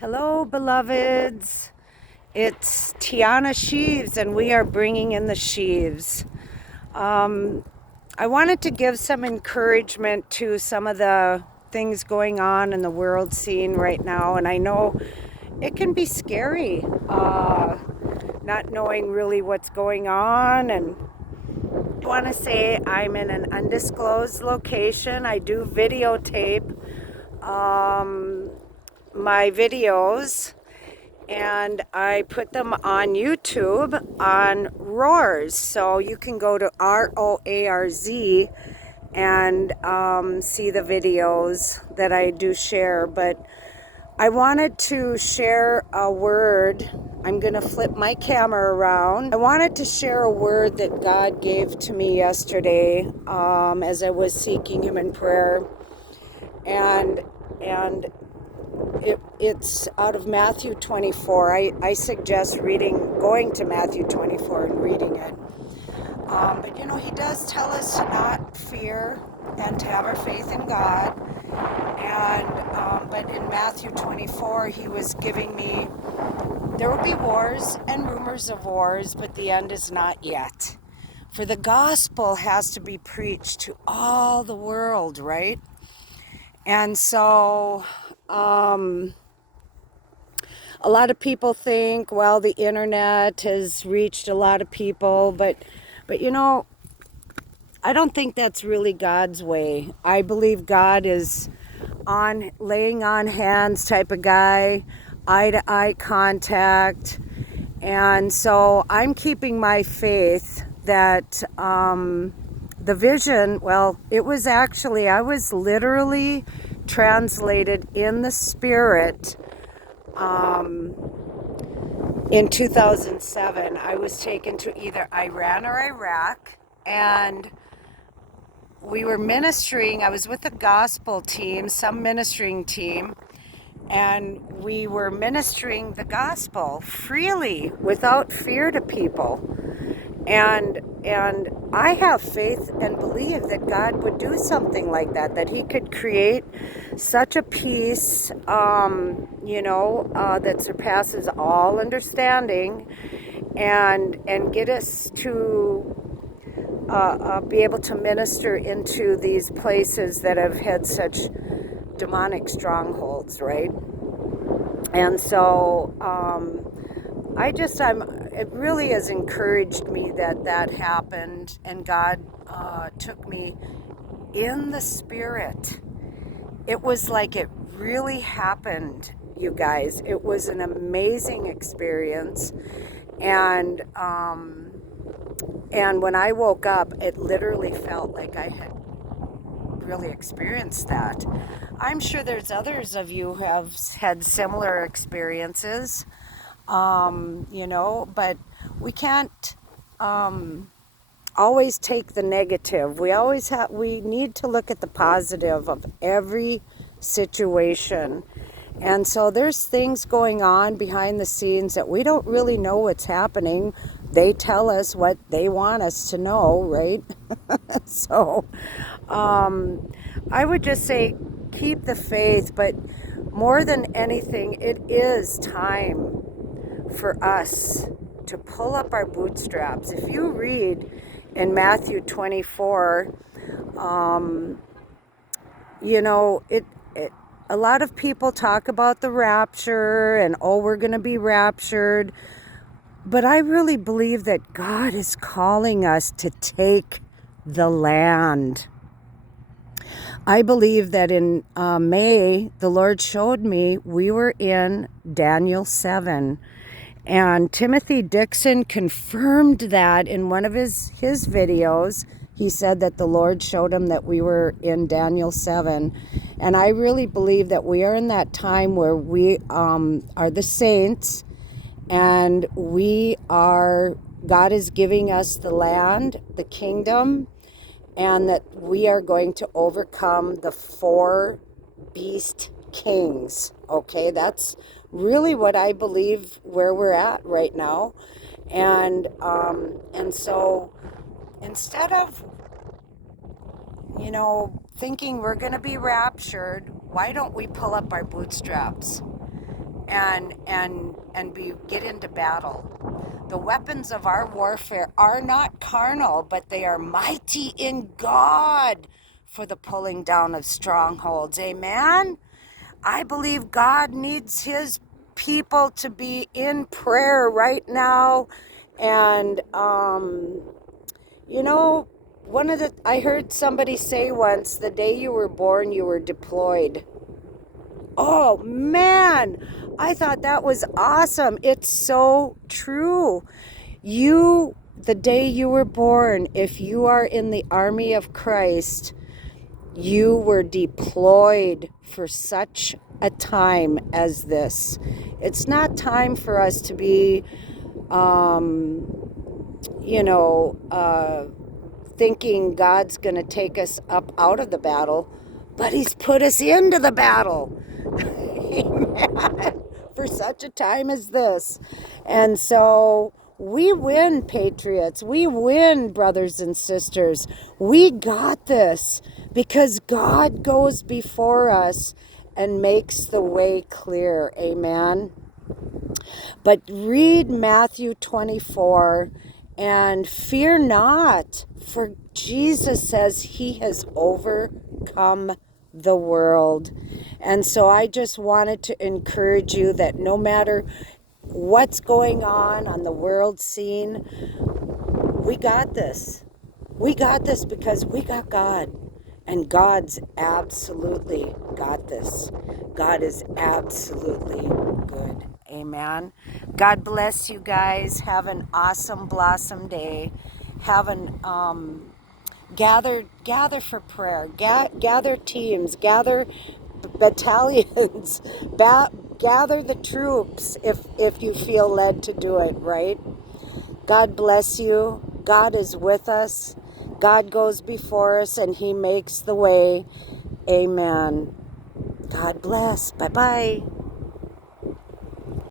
Hello, beloveds. It's Tiana Sheaves, and we are bringing in the sheaves. Um, I wanted to give some encouragement to some of the things going on in the world scene right now, and I know it can be scary, not knowing really what's going on. And I want to say I'm in an undisclosed location. I do videotape my videos and I put them on YouTube on Roars. So you can go to ROARZ and see the videos that I do share. But I wanted to share a word. I'm going to flip my camera around. I wanted to share a word that God gave to me yesterday as I was seeking Him in prayer. And it's out of Matthew 24. I suggest going to Matthew 24 and reading it. But he does tell us to not fear and to have our faith in God. But in Matthew 24, he was giving me, there will be wars and rumors of wars, but the end is not yet. For the gospel has to be preached to all the world, right? And so, a lot of people think, well, the internet has reached a lot of people, but I don't think that's really God's way. I believe God is on laying on hands type of guy, eye to eye contact. And so I'm keeping my faith that the vision, well, it was actually, I was literally translated in the spirit in 2007. I was taken to either Iran or Iraq, and we were ministering. I was with a gospel team, some ministering team, and we were ministering the gospel freely without fear to people. And I have faith and believe that God would do something like that, that He could create such a peace, that surpasses all understanding, and get us to be able to minister into these places that have had such demonic strongholds, right? And so it really has encouraged me that happened, and God took me in the spirit. It was like it really happened, you guys. It was an amazing experience, and when I woke up, it literally felt like I had really experienced that. I'm sure there's others of you who have had similar experiences, but we can't always take the negative. We need to look at the positive of every situation. And so there's things going on behind the scenes that we don't really know what's happening. They tell us what they want us to know, right? So I would just say keep the faith, but more than anything, it is time for us to pull up our bootstraps. If you read in Matthew 24, a lot of people talk about the rapture and, oh, we're going to be raptured. But I really believe that God is calling us to take the land. I believe that in May, the Lord showed me we were in Daniel 7. And Timothy Dixon confirmed that in one of his videos. He said that the Lord showed him that we were in Daniel 7. And I really believe that we are in that time where we are the saints, and God is giving us the land, the kingdom, and that we are going to overcome the 4 beast kings. Okay, that's really what I believe where we're at right now. And so instead of thinking we're going to be raptured, why don't we pull up our bootstraps and get into battle. The weapons of our warfare are not carnal, but they are mighty in God for the pulling down of strongholds. Amen. I believe God needs his people to be in prayer right now. And you know, I heard somebody say once, the day you were born, you were deployed. Oh man, I thought that was awesome. It's so true. The day you were born, if you are in the army of Christ, you were deployed for such a time as this. It's not time for us to be, you know, thinking God's going to take us up out of the battle, but he's put us into the battle. Amen. For such a time as this. And so we win, patriots. We win, brothers and sisters. We got this because God goes before us and makes the way clear. Amen. But read Matthew 24 and fear not, for Jesus says he has overcome the world. And so I just wanted to encourage you that no matter what's going on the world scene, we got this. We got this because we got God. And God's absolutely got this. God is absolutely good. Amen. God bless you guys. Have an awesome blossom day. Have an gather for prayer. Gather teams. Gather battalions. Gather the troops if you feel led to do it. Right. God bless you. God is with us. God goes before us and he makes the way. Amen. God bless. Bye-bye.